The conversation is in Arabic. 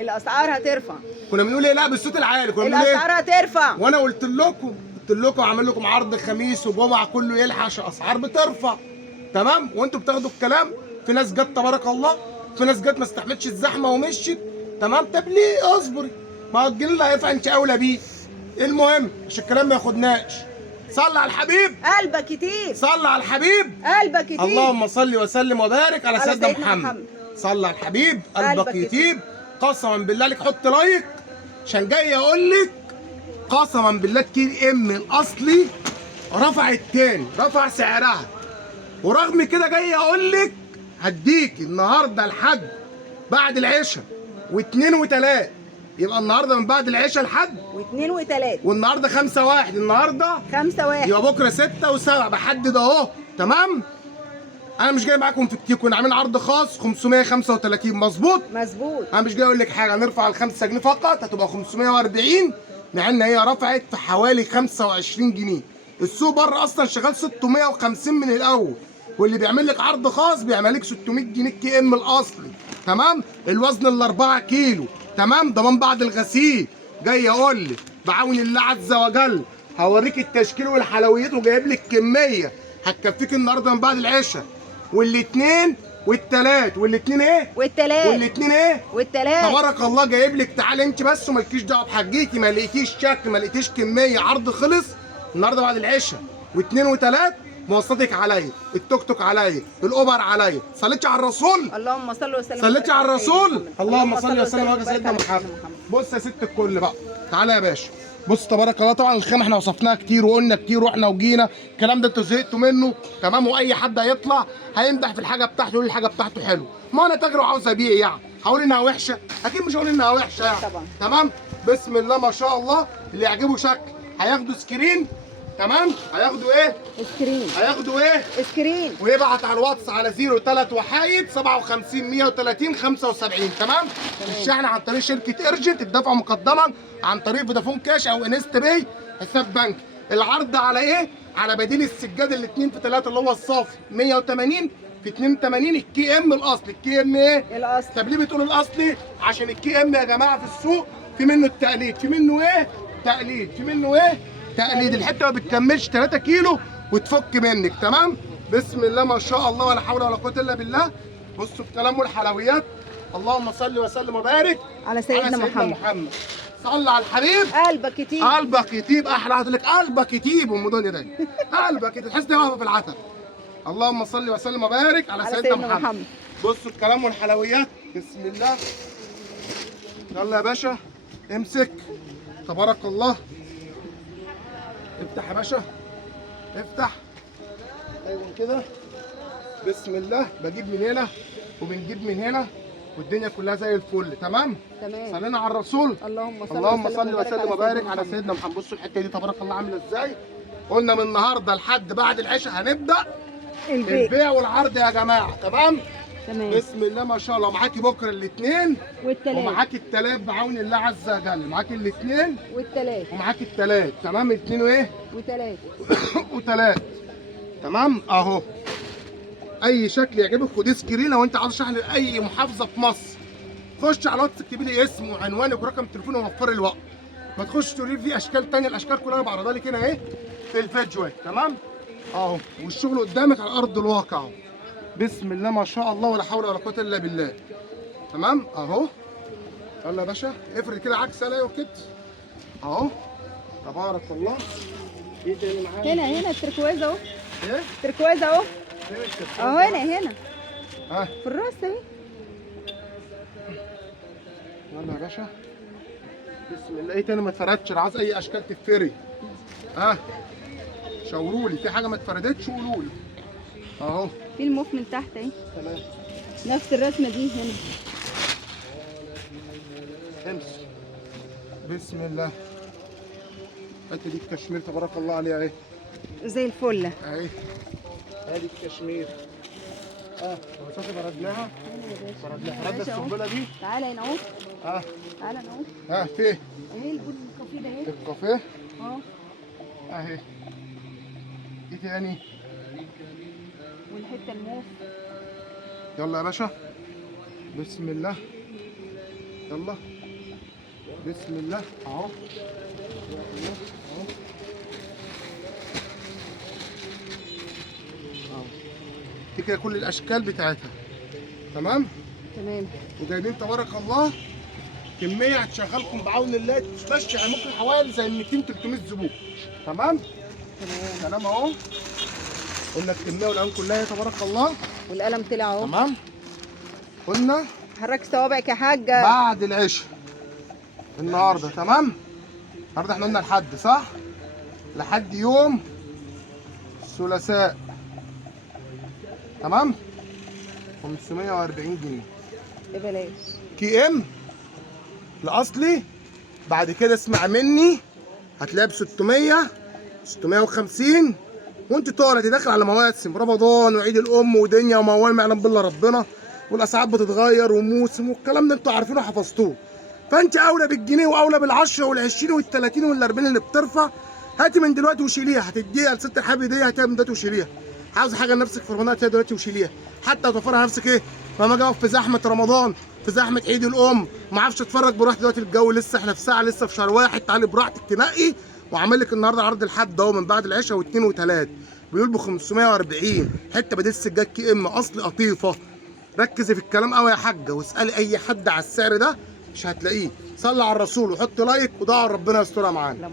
الاسعار هترفع. كنا بنقول ايه؟ لا بالصوت العالي كنا بنقول الاسعار ايه؟ هترفع. وانا قلت لكم اعمل لكم عرض خميس وجمعه كله يلحش، اسعار بترفع. تمام؟ وانتوا بتاخدوا الكلام. في ناس جت تبارك الله، في ناس جت ما استحملتش الزحمه ومشيت. تمام؟ طب ليه؟ اصبري، ما هو الجنيه اللي هينفع انت اولى بيه. المهم عشان الكلام ما ياخدناش، صلي على الحبيب. قلبك كتير. صلي على الحبيب. قلبك كتير. اللهم صل وسلم وبارك على سيدنا محمد. صلي على الحبيب. قلبك يطيب. قسما بالله لك حط لايك عشان جاي اقول لك قسما بالله الكي ام الاصلي رفع التاني، رفع سعرها. ورغم كده جاي اقول لك هديك النهارده لحد بعد العشاء واثنين وثلاث. يبقى النهارده من بعد العشاء لحد واثنين وثلاث. والنهارده 5-1. النهارده 5-1. يبقى بكره 6 و7. بحدد اهو. تمام؟ انا مش جاي معاكم في التيك، كنا عاملين عرض خاص 535. مظبوط؟ مظبوط. انا مش جاي اقول لك حاجه، هنرفع ال 5 جنيه فقط، هتبقى 540، مع ان هي رفعت في حوالي 25 جنيه. السوق بره اصلا شغال 650 من الاول، واللي بيعمل لك عرض خاص بيعمل لك 600 جنيه الكي ام الاصلي. تمام؟ الوزن ال 4 كيلو. تمام؟ ضمان بعد الغسيل. جاي اقول لك بعون الله عز وجل هوريك التشكيل والحلويات، وجايب لك كميه هتكفيك النهارده من بعد العشاء والاثنين والثلاث. والاثنين ايه؟ والاثنين ايه؟ تبارك الله. جايب لك تعالى انت بس ومالكيش دعوه بحجيتي، ما لقيتيش شكل، ما لقيتيش كميه، عرض خلص النهارده بعد العشاء واثنين وثلاث. مواصلاتك عليا، التوك توك عليا، الاوبر عليا. صليتي على الرسول. اللهم صل وسلم. صليتي على الرسول. محمد. اللهم صل وسلم على سيدنا محمد. بص يا ست الكل بقى، تعالى يا باشا. بص تبارك الله. طبعا الخامه احنا وصفناها كتير وقلنا كتير واحنا وجينا الكلام ده انتوا زهقتوا منه. تمام؟ واي حد هيطلع هيمدح في الحاجه بتاعته يقول الحاجه بتاعته حلو. ما انا تاجر وعاوز ابيع يعني هقول انها وحشه؟ اكيد مش هقول انها وحشه يعني. طبعا. تمام؟ بسم الله ما شاء الله. اللي يعجبه شكل هياخدوا سكرين. تمام؟ هياخدوا ايه؟ سكرين. هياخدوا ايه؟ سكرين. ويبعت على الواتس على 03 وحايد 57 130 75. تمام؟ الشحن عن طريق شركه ارجنت، الدفع مقدما عن طريق فودافون كاش او انست باي حساب بنك. العرض على ايه؟ على بديل السجاد الاثنين في 3 اللي هو الصافي 180 في 82 الكي ام الاصلي. الكي ام ايه؟ الاصلي. طب ليه بتقول الاصلي؟ عشان الكي ام يا جماعه في السوق في منه التقليد، في منه ايه؟ تقليد، في منه ايه؟ تقليد. الحته ما بتكملش 3 كيلو وتفك منك. تمام؟ بسم الله ما شاء الله ولا حول ولا قوه الا بالله. بصوا الكلام والحلويات. اللهم صل وسلم وبارك على سيدنا محمد. صل على الحبيب. قلبك يطيب. قلبك يطيب. احلى هتقول لك قلبك يطيب ام دنيا ده. قلبك يطيب، تحس انها واقفه في العتب. اللهم صل وسلم وبارك على سيدنا محمد. بصوا الكلام والحلويات. بسم الله. يلا يا باشا امسك. تبارك الله. افتح يا باشا، افتح. ايوه كده. بسم الله. بجيب من هنا وبنجيب من هنا والدنيا كلها زي الفل. تمام؟ صلينا على الرسول. اللهم صل وسلم وبارك على سيدنا محمد. بصوا الحته دي تبارك الله عامله ازاي. قلنا من النهارده لحد بعد العشاء هنبدا البيع والعرض يا جماعه. تمام؟ بسم الله ما شاء الله. معاكي بكره الاثنين ومعاكي الثلاث بعون الله عز وجل. معاكي الاثنين ومعاكي الثلاث. تمام؟ اثنين وايه؟ وثلاث. تمام؟ اهو. اي شكل يعجبك خدي سكرين. لو انت عاوز شحن لاي محافظه في مصر خش على الواتس اكتبي لي اسم وعنوانك ورقم تليفون ووفري الوقت. ما تخش تقولي لي في اشكال ثانيه، الاشكال كلها بعرضها لك هنا اهي في الفيديو. تمام؟ اهو. والشغل قدامك على ارض الواقع اهو. بسم الله ما شاء الله ولا حول ولا قوه الا بالله. تمام؟ اهو. يلا يا باشا افرد كده عكس الاقي وكده اهو. تبارك الله. ايه تاني معانا؟ هنا التركواز اهو. ايه؟ التركواز اهو. اهو هنا ها في الراس اهي. يلا يا باشا. بسم الله. ايه تاني ما اتفردش؟ انا عايز اي اشكال تتفرد. ها شاوروا لي في حاجه ما اتفردتش قولوا لي. اهو في الموف من تحت اهي. تمام. نفس الرسمه دي هنا. امسك. بسم الله. الحته دي الكشمير تبارك الله عليها اهي زي الفل اهي. ادي الكشمير. المسافه بردناها. بردنا السنبله دي. تعالى هنا اهو. تعالى هنا اهو. فين؟ اهي البود الكافيه ده اهي. الكافيه اهي. ايه تاني؟ والحته الموف. يلا يا باشا. بسم الله. يلا بسم الله اهو. دي كده كل الاشكال بتاعتها. تمام. وجايبين تبارك الله كميه هتشغلكم بعون الله تمشي يعني ممكن حوالي زي 200 300 زبون. تمام. تمام اهو. قلنا الكميه والالوان كلها تبارك الله. والقلم طلع اهو. تمام. قلنا حرك صوابعك يا حاجه. بعد العشاء النهارده. تمام. النهارده احنا قلنا الحد صح؟ لحد يوم الثلاثاء. تمام. 540 جنيه ببلاش. كي ام الاصلي. بعد كده اسمع مني هتلاقيها ب 600 650 وانت طالع داخل على مواسم رمضان وعيد الام ودنيا وموال ما يعلم بالله ربنا، والاسعار بتتغير وموسم والكلام ده انتوا عارفينه وحفظتوه. فانت اولى بالجنيه واولى بالعشره والعشرين والثلاثين والاربعين اللي بترفع. هاتي من دلوقتي وشيليها، هتديها لست الحبيب دي هاتيها من دلوقتي وشيليها. عاوز حاجه لنفسك في رمضان هاتيها دلوقتي وشيليها، حتى هتوفرها نفسك ايه؟ لما اجي اقف في زحمه رمضان في زحمه عيد الام ما اعرفش اتفرج براحتي دلوقتي الجو لسه احنا في ساعه لسه في شهر واحد تعالي براحتك تنقي. وعامل لك النهارده عرض الحد اهو من بعد العشاء واثنين وثلاث بيقول ب 540 حته بديل سجاد كي ام اصلي قطيفه. ركزي في الكلام قوي يا حاجه واسالي اي حد على السعر ده مش هتلاقيه. صلي على الرسول وحط لايك ودعوا ربنا يسترها معانا.